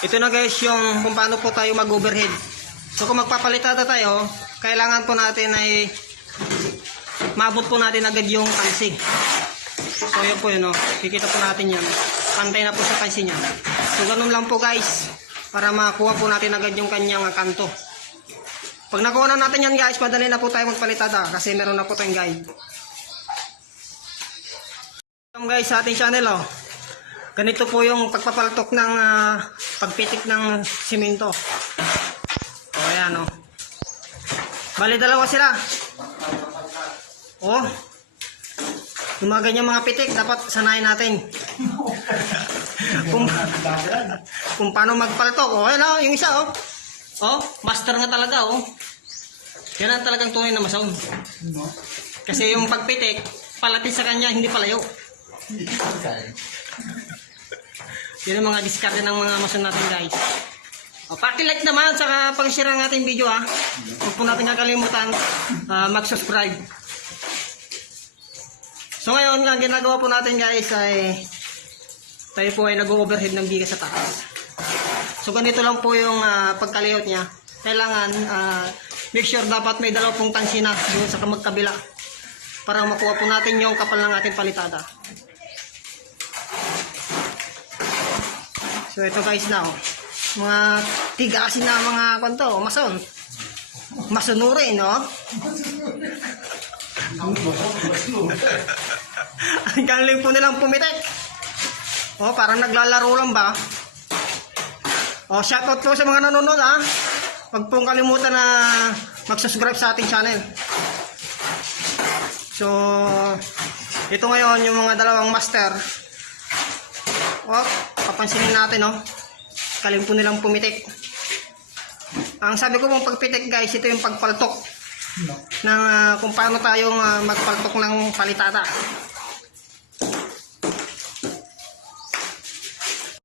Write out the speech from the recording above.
Ito na guys yung kung paano po tayo mag-overhead. So kung magpapalitada tayo, kailangan po natin ay maabot po natin agad yung kansi. So yun po yun, kikita po natin yan. Pantay na po sa kansi niya. So ganun lang po guys, para makuha po natin agad yung kanyang kanto. Pag nakuha na natin yan guys, madali na po tayo magpalitada kasi meron na po tayong guide. Guys, sa ating channel ganito po yung pagpapaltok ng pagpitik ng simento. Ayan bali dalawa sila. Yung mga ganyan mga pitik dapat sanayin natin. kung paano magpaltok. Ayan yung isa master nga talaga yan ang talagang tunay na mason. Kasi yung pagpitik palapit sa kanya, hindi palayo. Yun ang mga diskarte ng mga mason natin guys. Paki-like naman saka pag-share ang ating video huwag po natin kakalimutan mag-subscribe. So ngayon ang ginagawa po natin guys ay tayo po ay nag-overhead ng bigas sa taas. So ganito lang po yung pagka-layout niya. Kailangan make sure dapat may dalaw pong tansi na doon sa magkabila para makuha po natin yung kapal ng ating palitada. So ito guys na mga tigasin na mga kanto, mason. Masunurin ang galing po nilang pumitik. Parang naglalaro lang ba? Shoutout po sa mga nanonood Huwag pong kalimutan na mag-subscribe sa ating channel. So ito ngayon yung mga dalawang master. Papansinin natin galing po nilang pumitik. Ang sabi ko pong pagpitik guys, ito yung pagpaltok ng kung paano tayong magpaltok ng palitada.